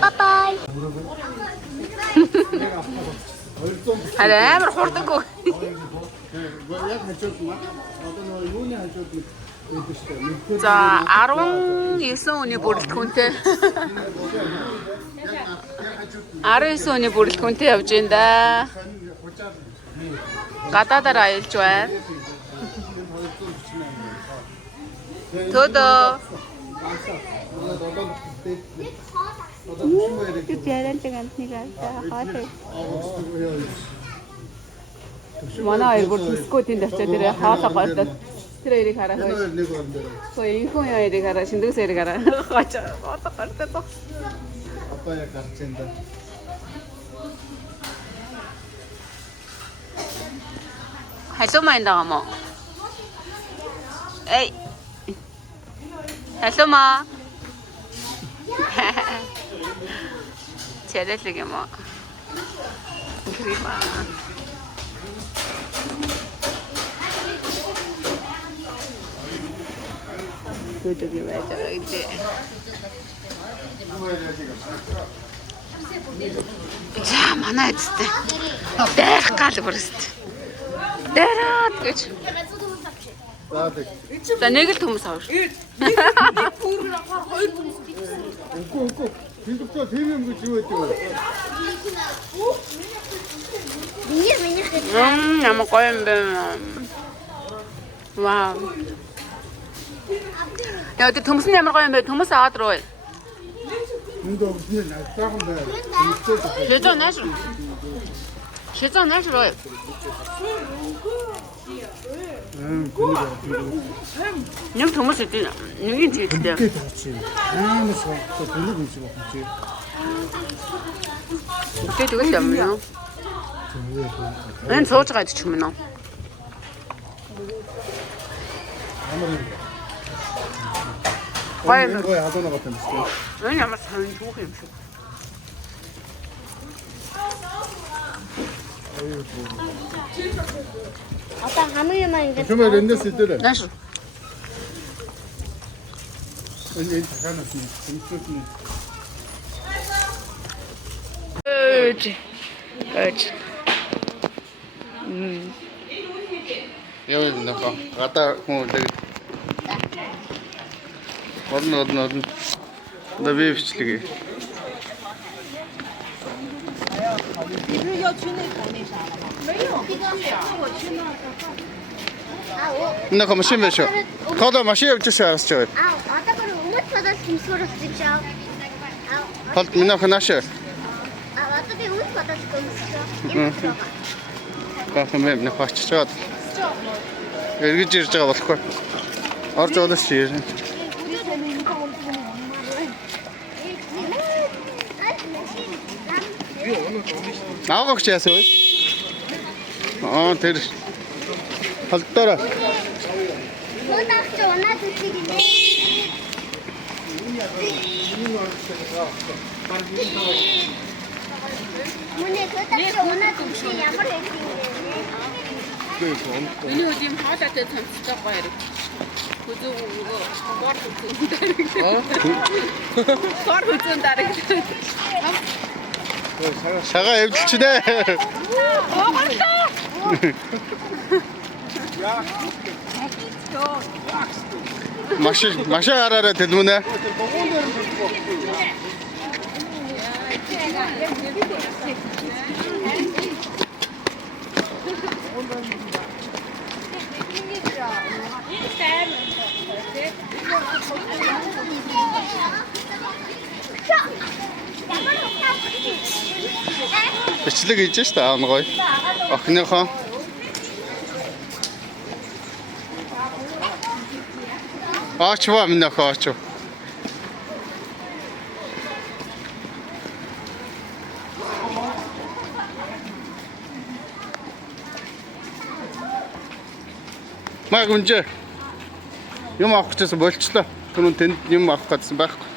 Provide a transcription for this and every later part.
Bye-bye. амар хурдаггүй. За 19 өний бүрэлдэхүүнтэй 19 өний бүрэлдэхүүнтэй явж байна да. Гадаадаар аялж байна. Төдөө Good ярэлэг амтныг хаалаа. Манай аяг бүр дискот энд очиад тэр хаалаа гойдод тэр хоёрыг хараад байна. Соо инхэн хоёрыг хараа, шиндэгс хоёрыг хараа. Гооч одоо гойдод. Апаа яг гарч энэ да. Халуу маань байгаа мó. Эй. Халуу маа. Чарэлэг юм аа. Грима. Төдөг юм аа дээ. За манай эцтэй. Дайрах гал бүрст. Дайраад гэж. За нэг л хүмүүс авах. Үгүй. Тэндээ тэр юм гэж юу гэдэг вэ? Ямар гоё юм бэ? Вау. Яа, тэр төмс нь ямар гоё юм бэ? Төмс аваад руу. Энд өгсөн нь таахан байна. Шэзэн нааш руу. Нэг төмс идэв. Нэгийн чиглэлтэй. Амар согтоо тэлэг юм шиг байна чи. Тэгвэл юм яа. Энэ сууж байгаа ч юм уу? Гой хадана гот юм шиг. Энэ ямар сайн түүх юм шиг. Одоо хамгийн юм ингэ. Чимээ эндээс идэрэ. Нааш. Энэ танаас нь тэмцүүт нь. Өөж. Яа энэ нөхө. Гадаа хүн лэг. Одно. Да вивчлэг. На машин беше. Хоолой машин явж шаарч байгаа. Одоо гоо өмнөд подол тэмсгэрс гэж аа. Хол минь ханаш. Одоо би өмнөд подол тэмсгэр. Бахан мэн нөхөч чад. Эргэж ирж байгаа болохгүй. Орж олоос чи. Наагч яасаа вэ? Тэр халдаараа. Бодагч унаад үсгийг нэ. Мөнэ хөтөч унаад үсгийг ямар хийх юм бэ? Миний үед юм хаалаатай цамцтай гоё хэрэг. Хөдөө гор хөдөө дараг. Шагаа эвдэлчнэ. Машин хараараа тэлмүнэ. Бичлэг хийж штэ аав гоё. Охиныхоо. Очвоо минь охоо очв. Маг үнжээ. Юм авах гэсэн болчлоо. Түрүүн тэнд юм авах гэсэн байхгүй.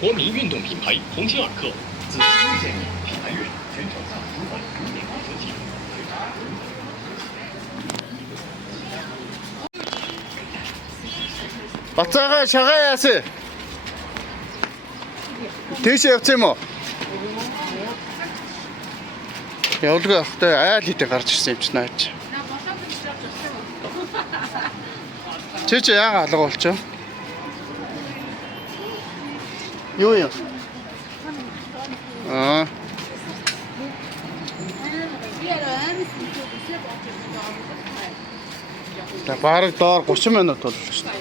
国民运动品牌鸿星尔克自2000年品牌月全球大主管10年合体。 Бацаагаа шагаа яасан. Тэш явц юм уу? Явуулгүй ахтай айл хитэ гарч ирсэн юм чи наач. Чи яага алга болчихоо? Юу юм? Аа. Та бараг доор 30 минут боллоо шүү дээ.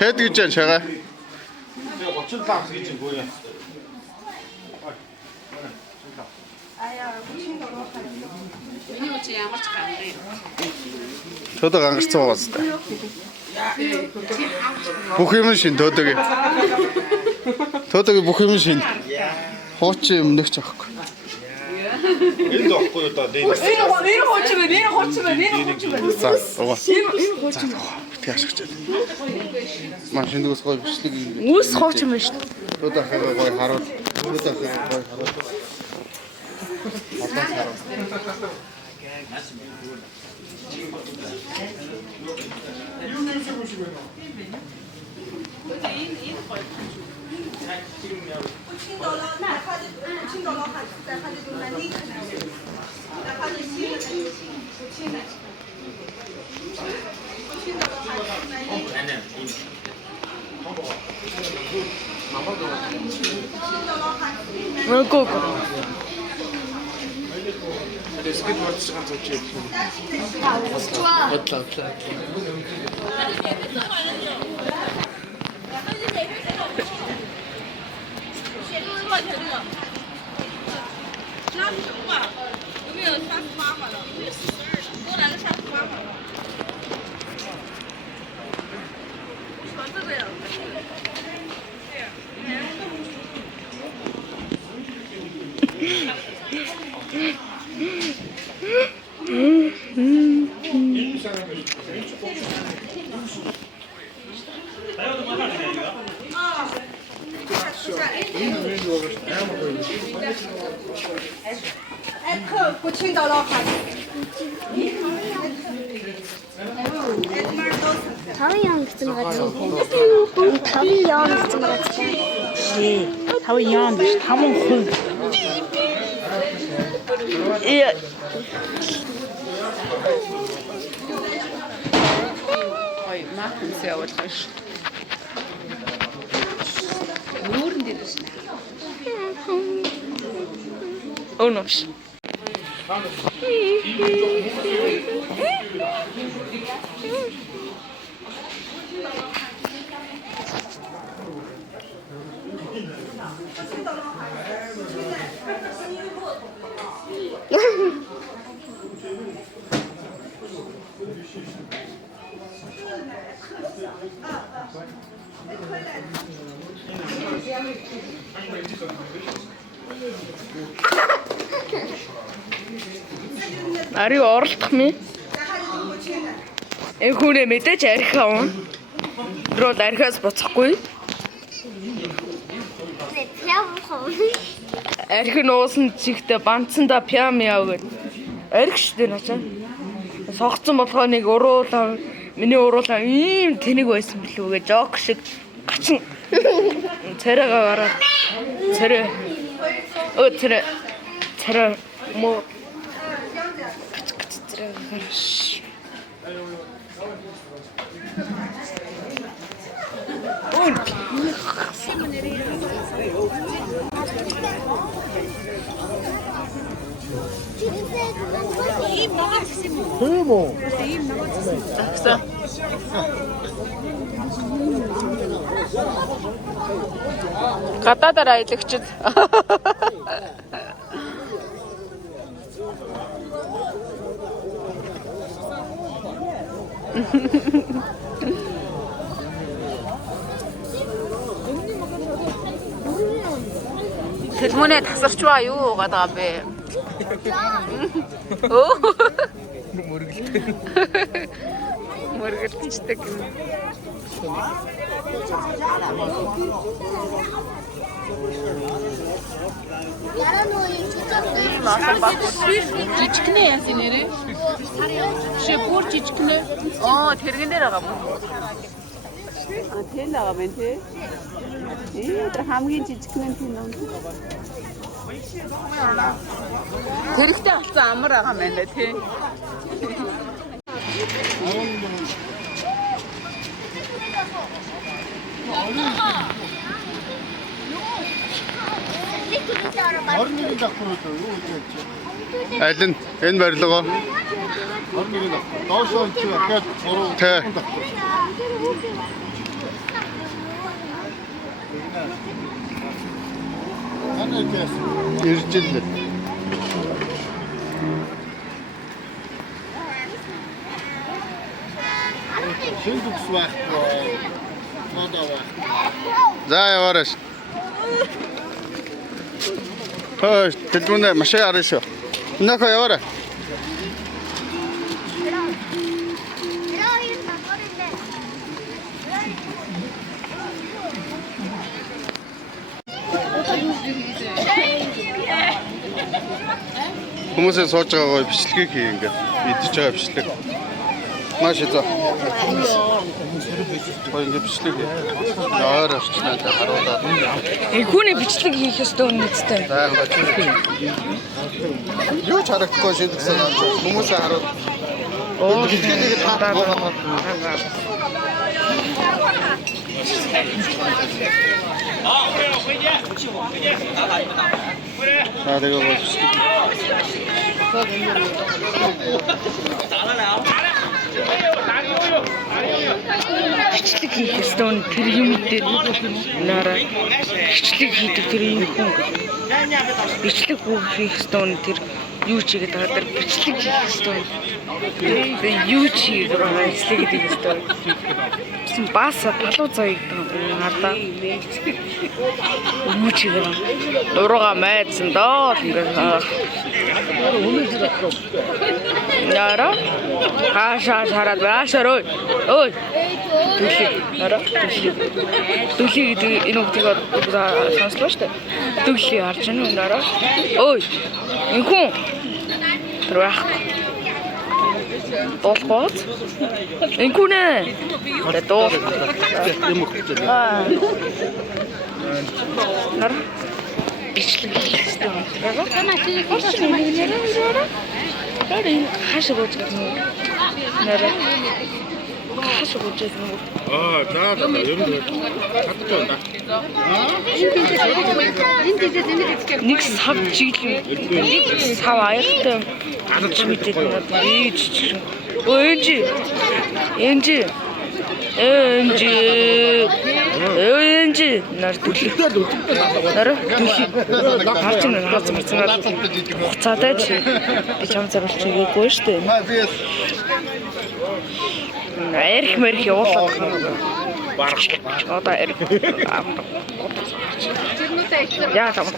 Хэд гэж байна шагаа? 35 гэж гооё. Миний үчи ямар ч гангай. Төдөө гангарцсан байгаа зү. Бүх юм шин төдөг. Төдөг бүх юм шин. Хуучин юм нэгч авахгүй. Энд авахгүй одоо дээр. Нэр хочмээ. За, уугаа. Битгий ашигч. Маш шиндгээс гоё бичлэг юм. Үс хочмээ шүү. Төдөө хараа гоё харуул. Төдөө хараа гоё харуул. Одоо хараа. Мөкөк. Дэсгэд морч ганц очив. Таван яон гэсэн байгаа чинь. Таван яон гэсэн байгаа чинь. 5 яон биш 5%. Ой, махнс явуулах ш. Нүүрэн дээр ш. Өнөш. Ари оролдох мэ? Энхүүнээ мэдээж архиа уун. Руу архиас буцахгүй. 네, 배고파. Архи нуусан чигтээ банцсандаа пиамяа гэд. Архи штэ начаа. Согцсон болохоо нэг уруулаа миний уруулаа ийм тэнэг байсан билүү гэж жок шиг гачин царайгаа гараад царай мо царай Гадаадаар аялагчид. Тэрмүнэ тасарчваа юу гадаа бэ? Оо. Мөргөлтчдэг. Жижигнээ яасан нэрээ? Ши бүр жижигнээ. Оо, тэргэн дээр байгаа юм. Тэн байгаа мэн тий. Тэр хамгийн жижигнээ тийм юм. Тэрэгтэй алцсан амар байгаа мэн лээ тий. Орны давхар үү юу гэж. Аль нь энэ барилга? Орны давхар. Доошоо чи дахиад 3 давхар. Анаач иржил. Шиндүкс байхгүй. Модава. За яваараш. Хөөе, тэдгүнэ машин арайш. Нөхөө яваарай. Хүмүүсээ сууж байгаагаа бичлэгийг хий ингээд. Идэж байгаа бичлэг. Маш хэцүү. Гой ингээд бичлэг хий. Яар авчнаа харуулаад. Энхүүний бичлэг хийх ёстой үнэтэй. Юу ч харагдахгүй шийдэгсэн юм. Хүмүүсээ харуул. Оо, бичлэгийг таагаад. Тэгээ бол бичлэг хийх ёстой нь тэр юм дээр нараа бичлэг хийдэг тэр юм хүн бичлэг хийх ёстой нь тэр юу ч хийгээд байгаа тэр бичлэг хийх ёстой тэр юу ч хийгээд байгаа бичлэг хийх ёстой гэсэн бааса талуу заяг надаа юу ч хийгээд дурууга майдсан доо ингээд яра хаашаа хараад баашаар ой Түлхий гэдэг энэ үгтийг сонслоо шүү дээ. Түлхий харж байна уу нэраа? Ой. Энхүү. Тэр байхгүй. Дуулах. Энхүү нэ. Орой дуул. Нар бичлэг хийсэн. Хаашаа гооч гэнэ. Нэраа. Хаашаа гооч гэнэ. За ер нь хатдаг байна. Нэг сав чиглэн нэг сав аяртай алж мэдээд надад ээж чинь энжи нар түлхтэй л нар түлхий харж байна хуцаатай чи би чам зарвал чигээгүй шүү дээ эрх мэрх явуулаад одоо эрх яа тамаа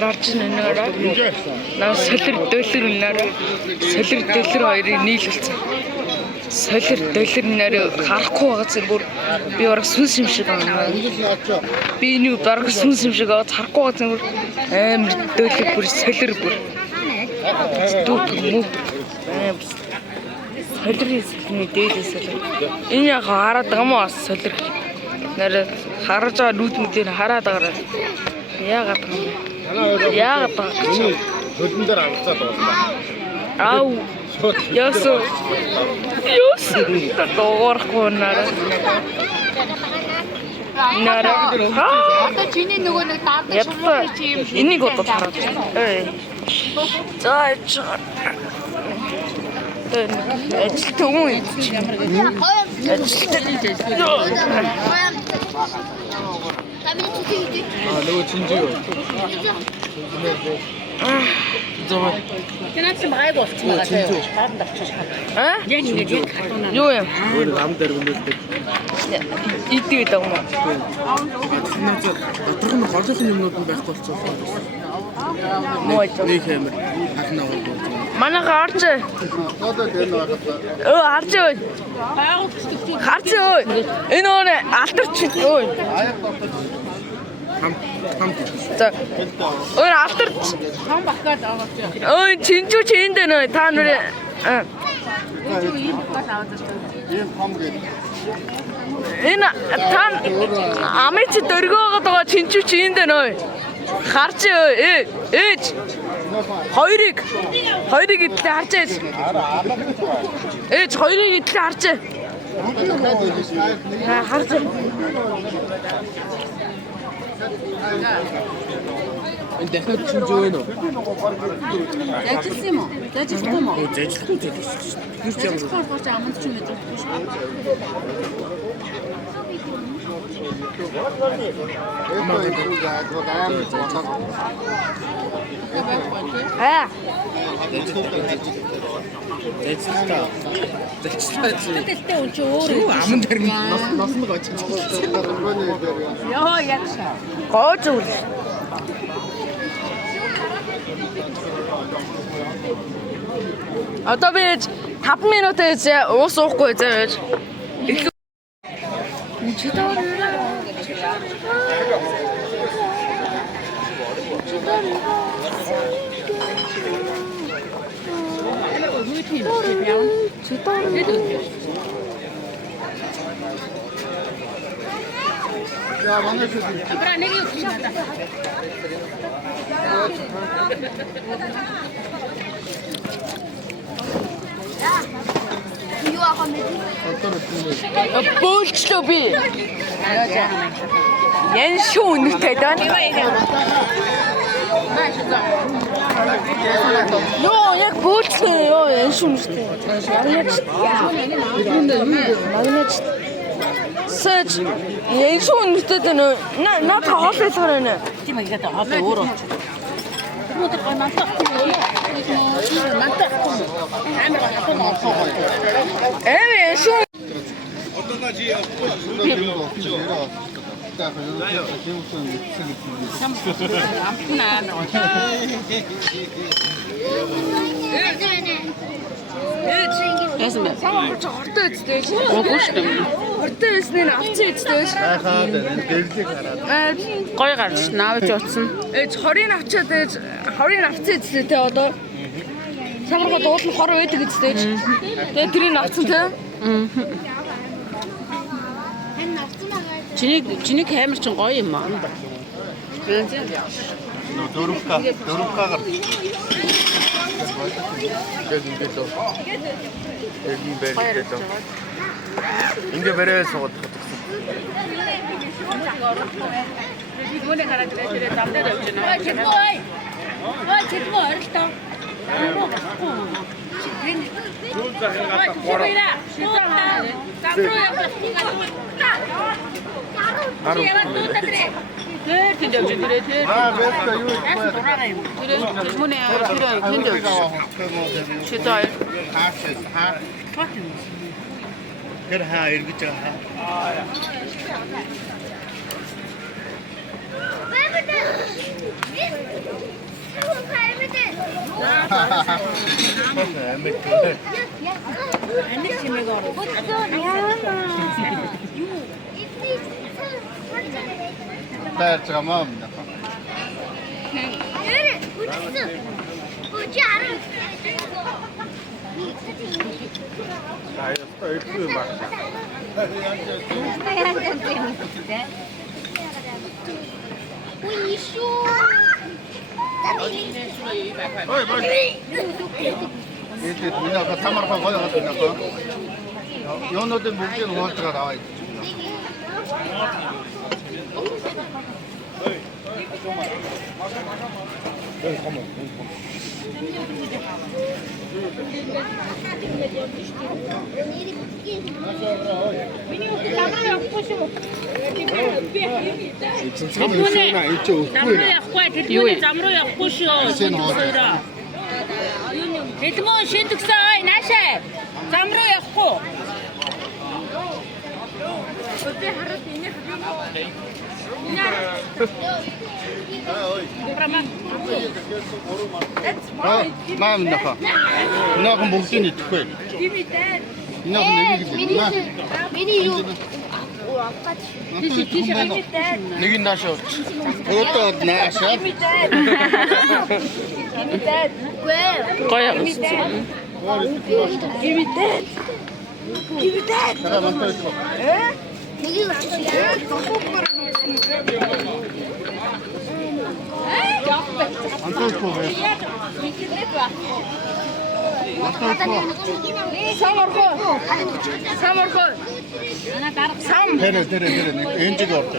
Гарч нэнээрээ наа солир дөлөр нэрээ солир дөлөр хоёрыг нийлүүлсэн. Солир дөлөр нэрээ харахгүй байгаа зэрэг бүр би бараг сүнс юм шиг байна. Би энэ бараг сүнс юм шиг харахгүй байгаа зэрэг амар дөлөр бүр солир бүр. Дүүт мөв. Солирын дээдээс солир. Энэ яг хараад байгаа мó солир. Нэрээ харж байгаа нүүднүүдээр хараад байгаа. Яагаад юм? Яагаад юм? Хөлн дээр авцаа дуулаа. Ау. Ясо. Доорхгүй нара. Нара. Одоо чиний нөгөө нэг даардаг шулууны чи юм. Энийг одоо хараад. За ажиг. Ажил түмэн. нөгөө чинжиг. Тэнач байг болчихсон байгаа заяа. Баанд авчих шахаад. Яг ингэ яг хатуунаа. Юу юм? Ам дээр гүнэлдэг. Идэв даа юм. Доторх нь голын юмнууд нь байхгүй болчихсон. Мой. Нэг хэмэр хахнаа болдог. Манай гарч. Харж өө. Харж өө. Энэ өөр алтарч өө. Хам. За. Өөр алтарч. Хам баггаад аваад. Ой, чинжүү чинь дээ нөө та нүрэ. Ийм том гэдэг. Энэ тан амиц дөргөөгд байгаа чинчүү чи энэ нөө харж ээж хоёрыг идлээ харж ээж хоёрыг идлээ харж харж Энэ дахиад чинжүү вэ нөө? Ажилласан юм уу? Ажиллахгүй юм уу? Зэжлэхгүй зэжлэхгүй. Тэр ч юм. Ажиллахгүй аманд ч юм уу? Тэгэлтэй үн чи өөр Аман дээр носон гооч. Яа ягшаа. гоо зүйл. Одоо би 5 минут ээж уус уухгүй заяа. 야, 만날 수 있어. Бра нэг юу хийж надаа. Юу ахаа мэд. Бөөлчлөө би. Ян шүү үнэтэй даа. Йоо, яг бөөлчлөө ёо ян шүү үнэтэй. Магнаж. Сэж ян шүү үнэтэй даа. На хоол хэлгэрэ нэ. Тийм ингээд хоол өөр болчих. Өнөөдөр гонолтой. Амар хатуу. Ян шүү. Яасан бэ? Хортой эцтэй шүү. Үгүй шүү. Хортой эснийг авцсан эцтэй шүү. Хайхаад дэрлийг хараад. Гой гарч наавч утсан. Ээж хорийг авчаад ээж хорийг авцсан эцтэй те одоо. Самаргад уулын хор байдаг эцтэй. Тэгээ тэрийг авцсан те. Чиний камер чинь гоё юм аа. дөрөвкагаар ингээд л эргэн байрлал ингээ барай сууд Мөний гараад ирээд дамдаад явж байна. Чидгүй оролтоо. Тэр тэнд явж ирээ тэр. бэста юу Тэр мөний тэр тэнд явж. Шидай. Тэр хаа эргэж байгаа. Таарчгаа маа. 이제 누나가 3만 원 걸어가서 누나가 연어들 목줄 호스가 나와 있지. замруу явахгүй тэдний замруу явахгүй шүү. Эдмон шинтгсэн ой наашаа замруу явахгүй. 마음 나가. 누나가 목줄 이렇게. 누나가 내기지. 미니 요 내긴 나셔. 그것도 나셔. Гоё. 잠깐만 더 있어. 안 뚫고 왜? 데레 엔지가 없다.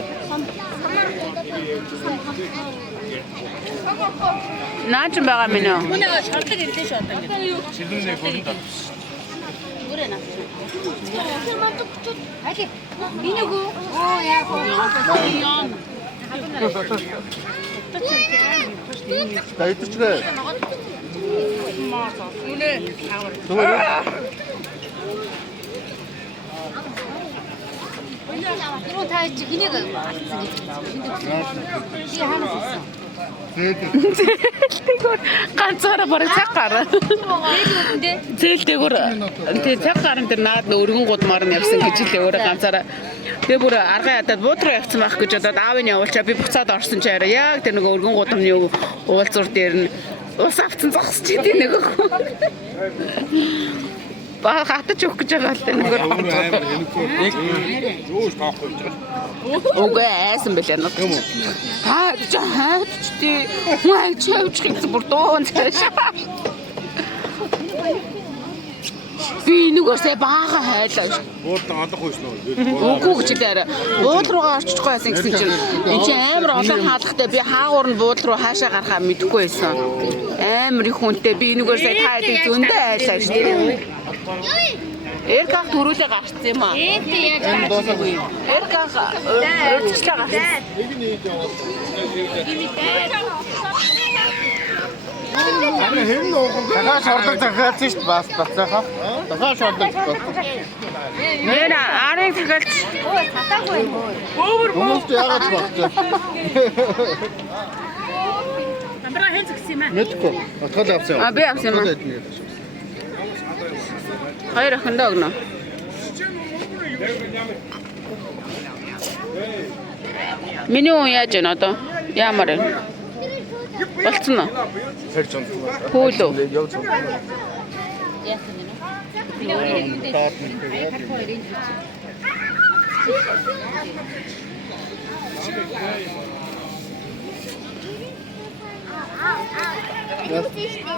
Наач байгаа минь үү? Хүнээ шалдаг ирдэ шүү одоо ингэ. 지금네 거긴다. 나 이쪽 집에. 이거 다 했지. 그녀가 Зээлтэйгээр ганцаараа бараг цаг гараа. Зээлтэйгээр тий цаг гарan дээр наад өргөн гудмаар нь явсан гэж хэлээ өөрөө ганцаараа. Тэгээ бүр аргаа ядаад буутруу явцсан байх гэж бодоод аав нь явуулчаа би буцаад орсон ч арай яг тэр нэг өргөн гудамны уулзуур дээр нь ус авцсан зогсож идэв нэг. Баа хатаж өгөх гэж байгаа л дээ нэг. Үгүй айсан билээ над. Хаач тий. Маа чавч хийх бүр дуун цаашаа. Би нүгөөсөө баага хайлаа. Уулдан алах байсан уу? Үгүй гэж дээр буудал руугаа орчихгүй байсан гэсэн чинь энэ чинь амар олон хаалгатай би хаагуур нь буудал руу хаашаа гарахаа мэдэхгүй байсан. Амар их хүнтэй би нүгөөсөө таадаг зөндөө айлаа шүү дээ. Эрках төрүүлээ гарцсан юм аа. Энэ дуусаагүй. Эрках өрчлөө гарцсан. Аны хэн нууган дахиад шордог захиалсан шүү дээ бас бацаахаа. Дахиад шордог бацаа. Нэр арыг дахиад Хүмүүст яагаад багтаа? Амбра хэн згсэн юм аа. Мэдгүй. Отгол авсан. А би авсан юм аа. Хоёр охиндоо өгнө. Миний уу яаж байна одоо? Ямар вэ? Болцсон уу? Хөөлөө.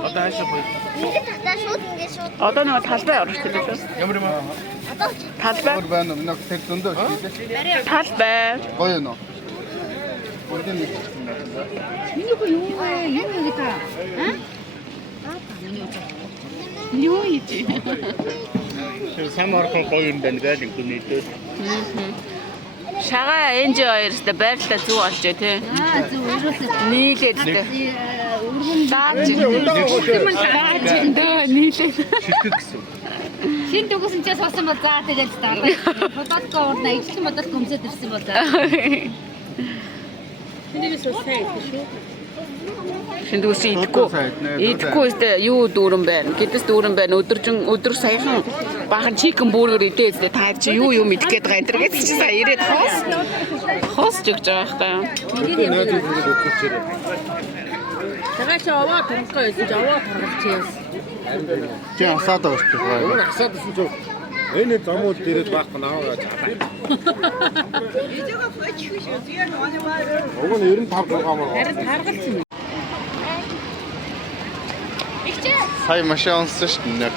Одоо хаашаа боё? Одоо нэг талбай орж ирлээ шүү. Ямар юм аа? Талбай. Өөр байна уу? Нэг тэр зөндөө шүү. Талбай. Гоё нөө. Бүрдэн нэг юм Юу ийж? байна. Самархан гоё юм байна гээл инкүнийтэй. Шагаа энж хоёрт байрлалаа зүг олж тий. зүг ерөөсөө Нийлээд тий. Даач. Нийлээд. Шитгэх гэсэн. шинт өгсөн чээс болсон бол заа тэгэл таа. Бодолтой урна ижил бодол гомсөд ирсэн бол заа. Тэндээс сайн шүү. Шиндүүс идэхгүй өстө юу дүүрэн байна. Гэдэс дүүрэн байна. Өдөр саяхан баахан чикен бургер идээд та чи юу мэдэх гээд байгаа энэ төр гэж чи сая ирээд хоос жигж байгаа байхгүй юу? Тагаа чи аваа тархах байсан. Аваа тархах чиэс. Чи асаад байгаа шүү дээ. Уг асаад гэсэн чинь энэ замууд дээрээ байхгүй наваа гэж. Уг нь 95 грамаар. Харин таргалсан. Сая машин онсон шүү дээ.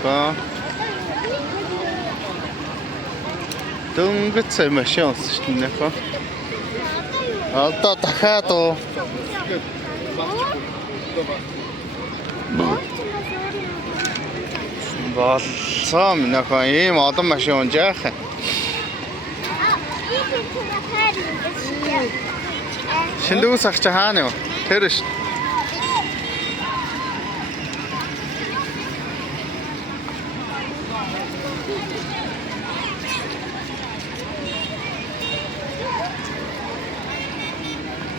Дөнгөж сая машин онсон шүү дээ. Одоо дахиад уу. Болсон нөхөө ийм олон машин унжаах. Шиндүүс ах чи хаана юу? Тэр ш.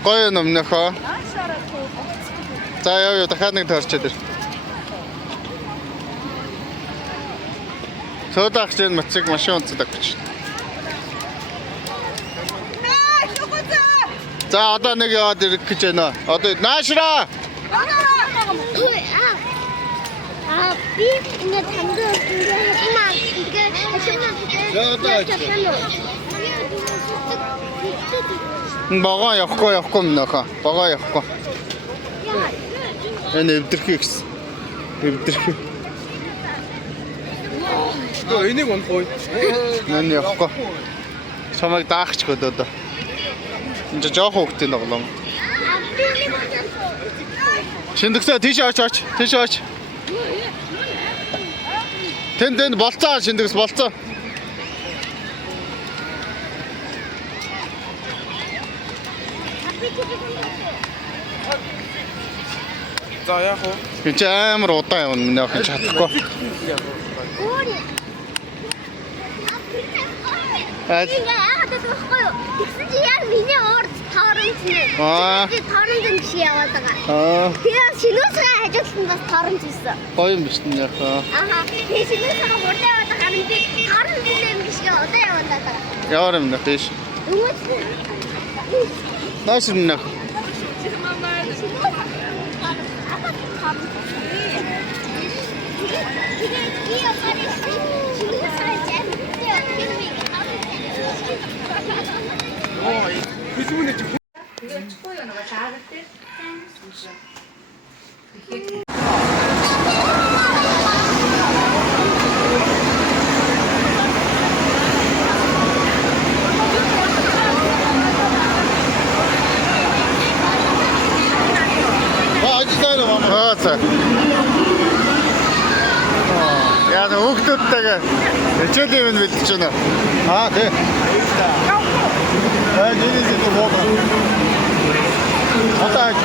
Гоё юм нөхөө. За яа дахиад нэг таарч дээр. Содагч энэ мацыг машин унцдаг гэж. За одоо нэг яваад ирэх гэж байна. Одоо наашраа. Би энэ танд Бага явахгүй нөхөө. Бага явахгүй. Энэ эвдэрхий гэсэн. Эвдэрхий. Энийг унахгүй. Нэн явахгүй. Чамайг даахч хөдөө. Энд жоох хөвгтийн тоглоом. Шиндэгсээ тийш очооч. Тийш оч. Тэнд болцоо шиндэгс болцоо. За яах вэ? Энд амар удаан явна минь охин чадахгүй. яагаад гэвэл тэгсэн чи яг миний орд тооронч нэ. Би тооронч чи яваад байгаа. Тэгээ шинүүсгээ хажуудлан бас тооронч ирсэн. Гоё юм биш нэ яхаа. Тэгээ шинүүсгээ хурдан яваад байгаа юм би тооронч юм биш гээ одоо яваад байгаа. Ямар юм нэ тийш. Нааш юм нэ. Яа хүүхдүүдтэйгээ хичээлийн юм бэлдэж байна. Тий. Нээсээ боо. Атаач.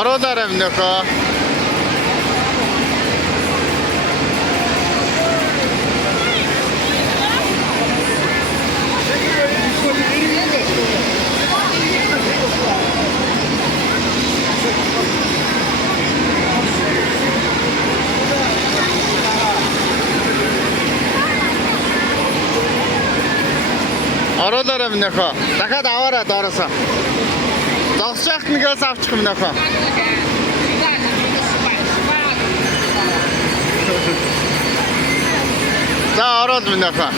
Оролоор юм нөхөө. Оролоор юм нөхөө. Дахиад аваарай доороосоо. Зогсоохт нэгээс авчих юм нөхөө. За ороод минь нөхөө.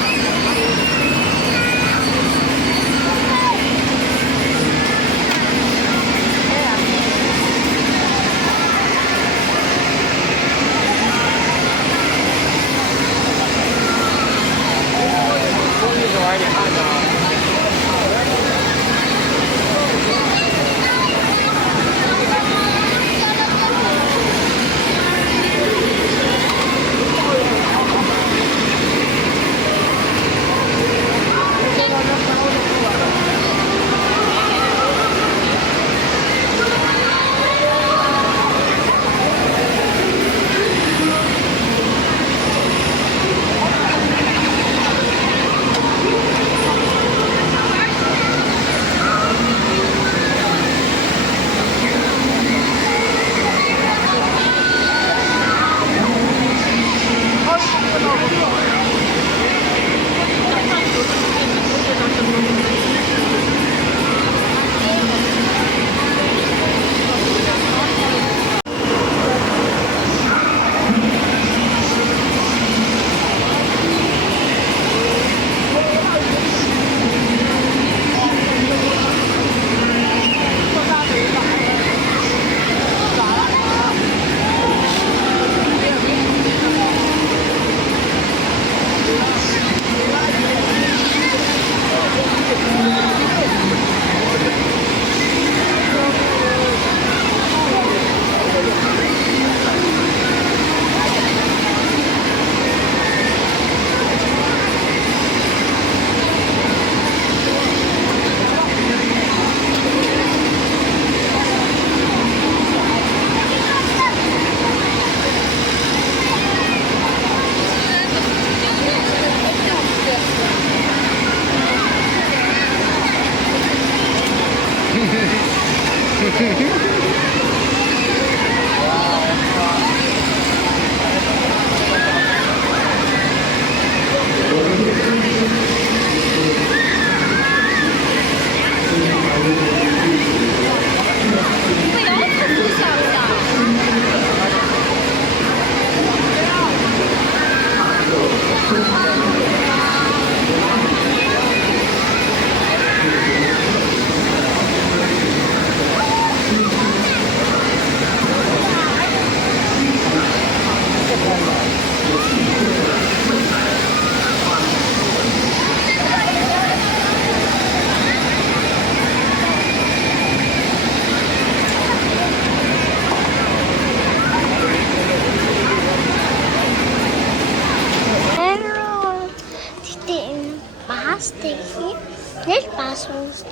Nel pasos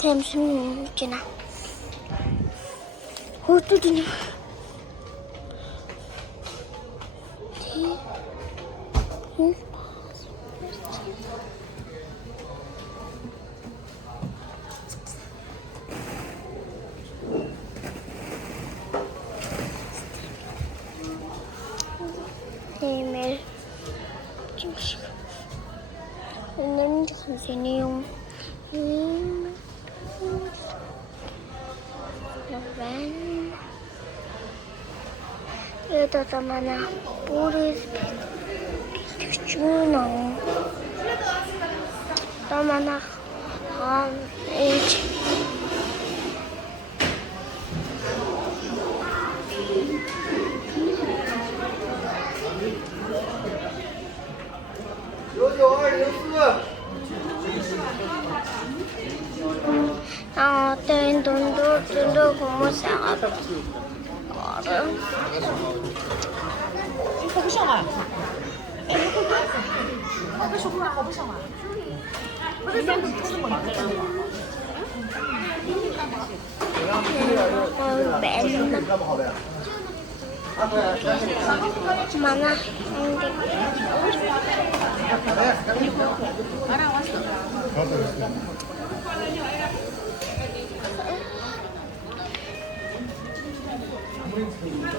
temos gina. Hutu dini. Email. Nên không sẽ nhiều bán это там она будет чуно там она tên 돈도 공부 사가. 不上来。为什么我不上来？我这边不是我的。Mana?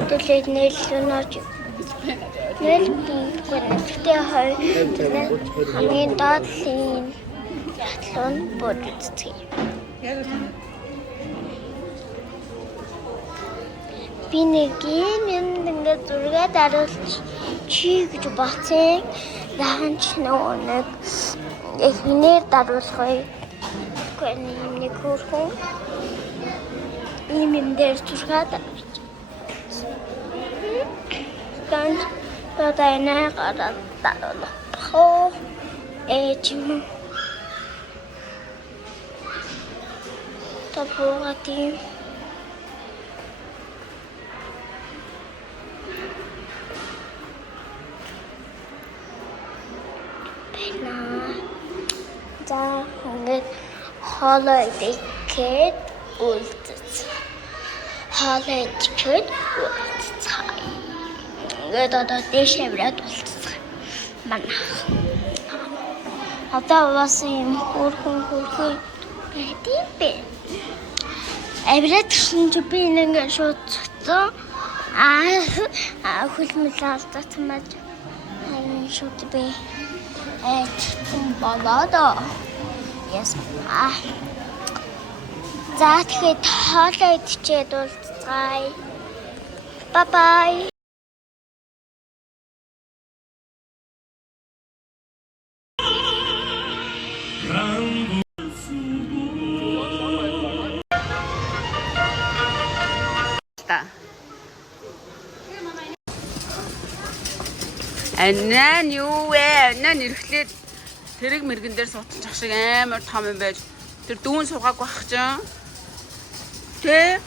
Тэгэлээд нээлнөөж нээлттэй хамгийн доотлын ятлын бодцгий. Би нэг юм ингээд зургаад аруулж чи гэж бацсан. Яхан ч нэг эхнэр даруулгыг нэг хөрхөн юм дээр зургаад Ganj padana karat taruh oh cuma tapurati pena ja nget holiday kid ults holiday kid ults Ингээд одоо дээш аваад болчихсон. Манай. Одоо бас юм хөрхөн байдیں۔ Бэ. Аваад гисэн чи би ингээд шууд цогцсон. Хөлмөл алдсан маж. Шууд би цогцсон болоод. Яс. За тэгэхээр хоолоо идчихэд уулзцгаая. Bye bye. Анаа нь юу вэ? Анаа нь ирэхлээр тэрэг мэрэгэн дээр суудчих шиг амар том юм байж тэр дүүн суугаагүй ах чам. Тэ?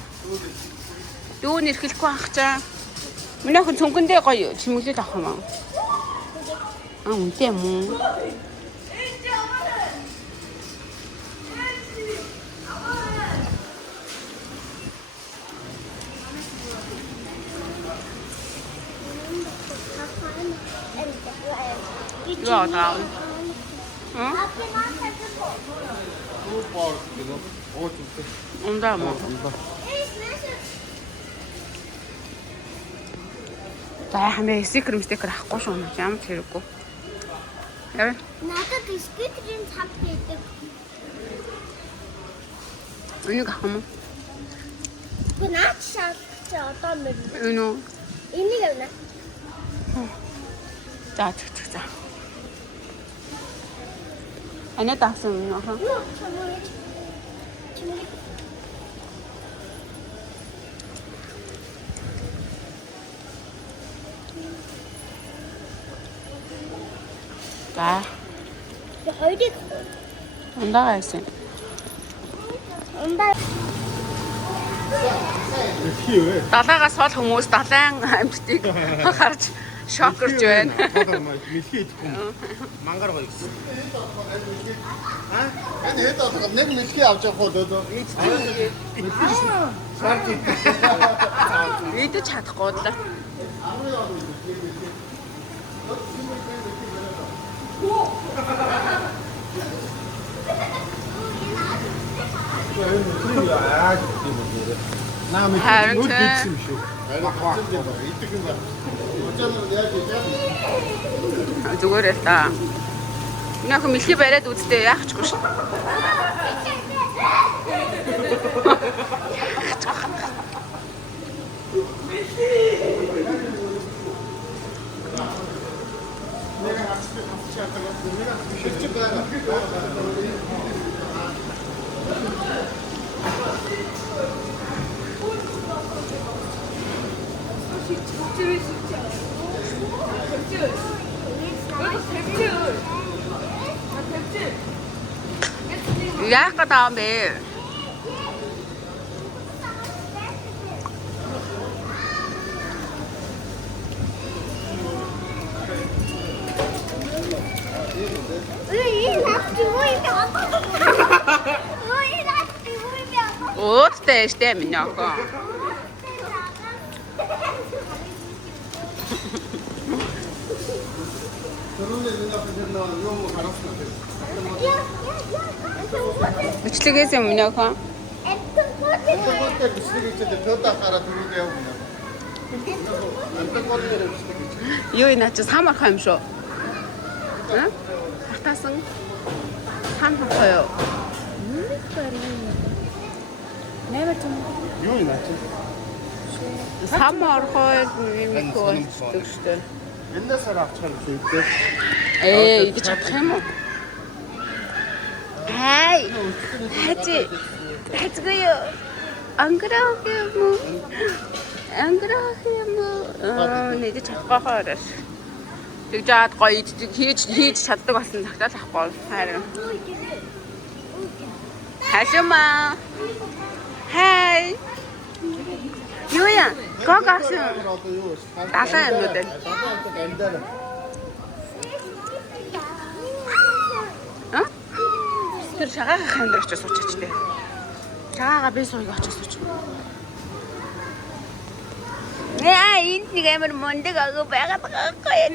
Дүүн ирэхлэхгүй ах чам. Миний охин цөнгөндөө гоё чимэглээд авах юм аа. Үнтэй юм уу? Rõ ràng. боор гэдэг. Ууж үзтээ. Ундаа мó. За хэмээ стикер авахгүй шүү. Ямар ч хэрэггүй. Яа. Надад скитрийн цав гэдэг. Энийг авах юм уу? Гэхдээ наач шал чи одоо мөр. Өнөө. Энийг авна. За. Анаа таасан юм аа. За. хоёрыг Ундаа гайсан. ундаа Далаагаас сол хүмүүс далайн амьтдыг харж шокорж байна. Мэлхий идэхгүй. Мангар гоё гэсэн. Энэ хэд болох нэг мэлхий авч явах уу дөө. Идэж чадахгүй л. Харин нүд бийсэн юм шүү. Идэх юм байна. Өчигдөр яаж идэх? Зүгээр л та. Нэг мэлхий бариад үзтээ яахчгүй шүү. Яах гэдэг юм бэ? Өөдтэй штэ минь яагаа. Бичлэгээс юм яагаа. Юу энэ ч самархаа юм шүү. Хатаасан хан хатаа юу? Нэмэр ч Юу юм аач? самархаа юм болчихдог шүү. Эндээс авчих юм шиг дээ. Идэж чадах юм уу? Хай. Хацгүй юу? Анграах юм уу? Нэг чадахгүй хойроос. Тэг жаад гоё хийж чаддаг болсон цагтаа авахгүй харин. Хашима. Хай. Юу яа? Гогоос. Далайн юм уу дээ? Тэр шагаага хандрагч суучих дээ. Шагаага би сууг очиж сууч. Энд нэг амар мондөг агуу байгаад байгаа юм.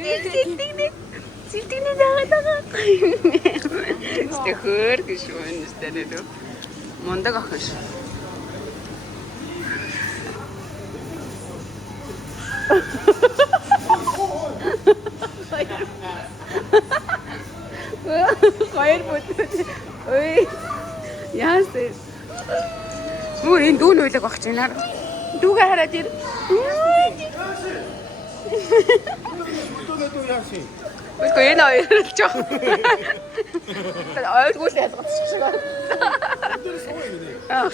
Сэлтэгний дагаад байгаа юм. Стехөр гэж юм нэстэнэ. Мондөг ах ш. Хоёр бүтэд. Ой. Яасэ. Мөр энэ дүүн үйлэг багч байна. Дүүгээ хараад ир. Үгүй энэ ойлж байгаа. Ойлггүй л ялгацчих. Аа.